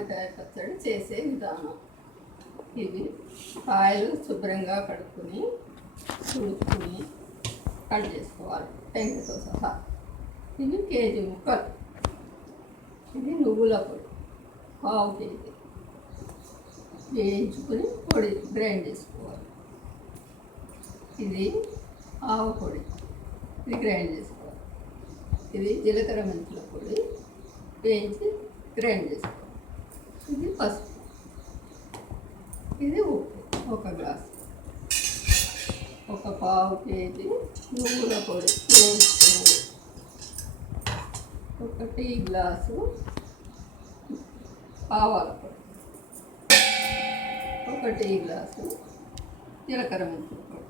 మామిడికాయ పచ్చడి చేసే విధానం. ఇవి కాయలు శుభ్రంగా కడుక్కొని తుడుచుకొని కట్ చేసుకోవాలి టెంకతో సహా. ఇవి కేజీ ముక్కలు. ఇది నువ్వుల పొడి ½ కేజీ వేయించుకొని పొడి గ్రైండ్ చేసుకోవాలి. ఇది ఆవు పొడి, ఇది గ్రైండ్ చేసుకోవాలి. ఇది జీలకర్ర మెంతుల పొడి వేయించి గ్రైండ్ చేసుకోవాలి. ఇది పసుపు, ఇది ఉప్పు 1 గ్లాసు, ఒక ½ కేజీ నువ్వుల పొడి వేయించుకున్నది, 1 టీ గ్లాసు ఆవాల పొడి, 1 టీ గ్లాసు జీలకర్ర మెంతుల పొడి,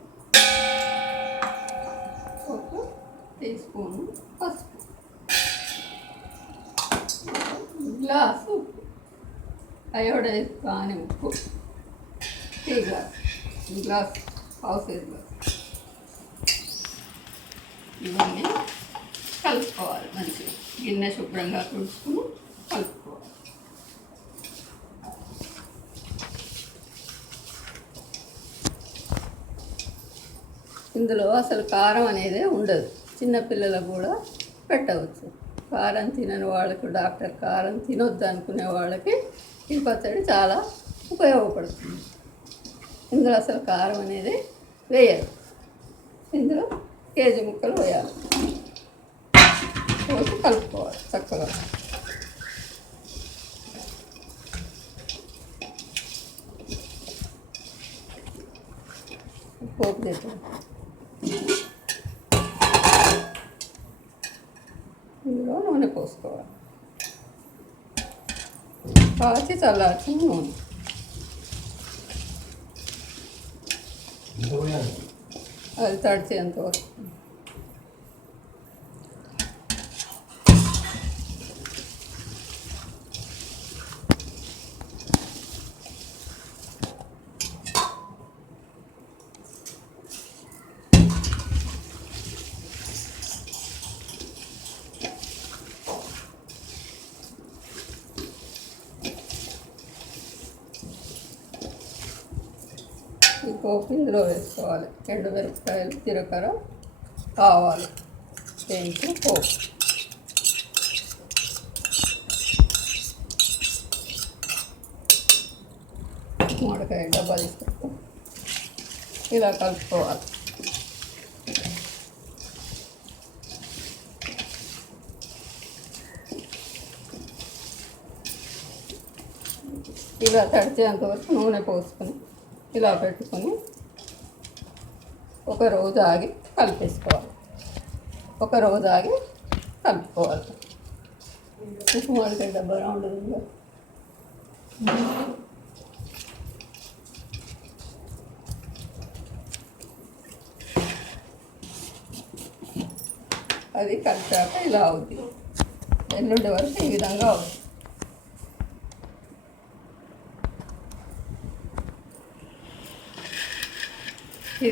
1 టీ స్పూను పసుపు, గ్లాసు ఉప్పు, అయోడైజ్ కాని ఉప్పు టీ గ్లాస్ ½ గ్లాస్. ఇవన్నీ కలుపుకోవాలి మంచిగా. గిన్నె శుభ్రంగా తుడుచుకుని కలుపుకోవాలి. ఇందులో అసలు కారం అనేది ఉండదు. చిన్నపిల్లలకు కూడా పెట్టవచ్చు. కారం తినని వాళ్ళకి, డాక్టర్ కారం తినొద్దు అనుకునే వాళ్ళకి ఈ పచ్చడి చాలా ఉపయోగపడుతుంది. ఇందులో అసలు కారం అనేది వేయరు. ఇందులో కేజీ ముక్కలు వేయాలి, పోసి కలుపుకోవాలి చక్కగా. పోపు చేద్దాం. ఇందులో నూనె పోసుకోవాలి. కాచి చల్లార్చిన నూనె, అది తడిచేంత వరకు. ఈ పోపు ఇందులో వేసుకోవాలి. ఎండుమిరపకాయలు, జీలకర్ర, ఆవాలు వేయించి పోపు. మామిడికాయ డబ్బా తీసుకుంటాం. ఇలా కలుపుకోవాలి. ఇలా తడిచేంతవరకు నూనె పోసుకొని ఇలా పెట్టుకొని 1 రోజు ఆగి కలిపేసుకోవాలి. 1 రోజు ఆగి కలుపుకోవాలి. మామిడికాయ డబ్బా రౌండ్ ఉందా, అది కలిపాక ఇలా అవుతుంది. ఎల్లుండి వరకు ఈ విధంగా అవుతుంది.